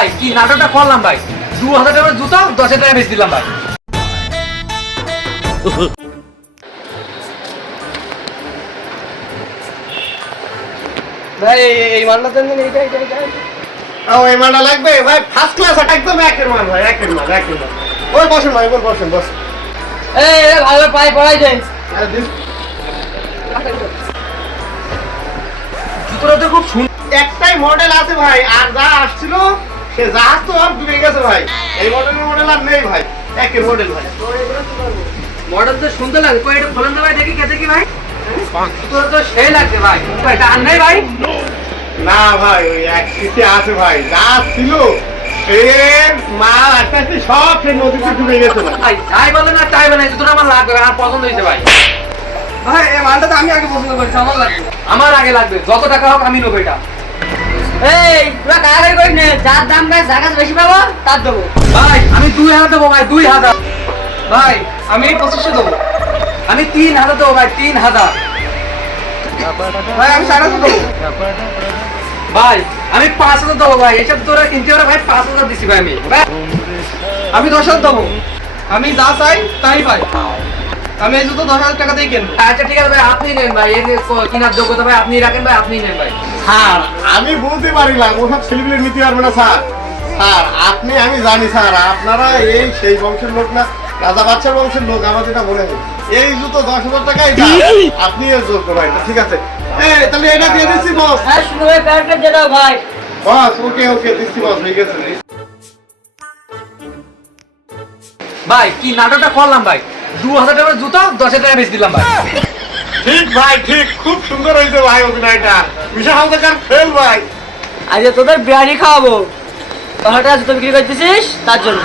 ভাই কি নাটকটা করলাম ভাই, 2000 টাকার জুতো 10 টাকা বেচে দিলাম ভাই। ভাই এই মালটা দেন, এইটা এই মালটা লাগবে ভাই, ফার্স্ট ক্লাস একদম একের মাল ভাই, একের মাল। ওই বসেন ভাই, বসেন। এই ভালো পাই পড়াই দেন। জুতোটা তো খুব সুন্দর। একটাই মডেল আছে ভাই, আর যা আসছিল সে জাহাজ তো আর ডুবে গেছে ভাই। এই মডেল আর নেই ভাই, একের মডেল ভাই। মডেল তো সুন্দর লাগে, কই এটা খোলেন না ভাই, দেখি কে দেখি ভাই। জুতোটা তো সেই লাগছে ভাই, এটা আর নাই ভাই। না ভাই, ওই এক পিসে আছে ভাই, যা ছিল সে মাল আস্তে আস্তে সব সে নদীতে ডুবে গেছে ভাই। ভাই যাই বলে না তাই বলে, জুতোটা আমার লাগবে, আমার পছন্দ হয়েছে ভাই। ভাই এই মালটা তো আমি আগে পছন্দ করছি, আমার লাগবে। আমার আগে লাগবে, যত টাকা হোক আমি নেবো এটা। এই পুরো কাগাই কই নে, যার দাম ভাই জায়গা বেশি পাবো তার দেবো। ভাই আমি 2000 দেবো ভাই, 2000। ভাই আমি 2500 দেবো। আমি 3000 দেবো ভাই, 3000। ভাই আমি 550 দেবো। ভাই আমি 5000 দেবো ভাই, এসব তোরা কিনতে পারে ভাই, 5000 দিছি ভাই আমি ভাই। আমি 10,000 দেবো। আমি যা চাই তাই পাই। আমি এই জুতো 10,000 টাকা দিয়ে কিনবো। আচ্ছা ঠিক আছে ভাই, আপনি নেন ভাই, এই যে কেনার যোগ্যতা ভাই আপনি রাখেন ভাই, আপনি নেন ভাই। স্যার আমি বলতে পারিলাম, ওসব ছেলেগুলো নিতে পারবে না স্যার। স্যার আমি জানি স্যার, আপনারা এই সেই বংশের লোক না, রাজা বাচ্চার বংশের লোক, আমার যেটা মনে হয় এই জুতো 10,000 টাকাই দাম, আপনি এর যোগ্য ভাই। তো ঠিক আছে, তাহলে এটা দিয়ে দিচ্ছি বস। হ্যাঁ শুনো ভাই, প্যান্টটা দিয়ে দাও ভাই। বস ওকে দিচ্ছি বস, হয়ে গেছে। ভাই কি নাটকটা করলাম ভাই, 2000 টাকার জুতো 10 টাকা বেচে দিলাম ভাই। ঠিক ভাই, ঠিক, খুব সুন্দর হয়েছে ভাই অভিনয়টা, বিশাল দেখার ফেল ভাই। আজ তোদের বিরিয়ানি খাওয়াবো, 10,000 টাকা জুতো বিক্রি করতেছিস তার জন্য।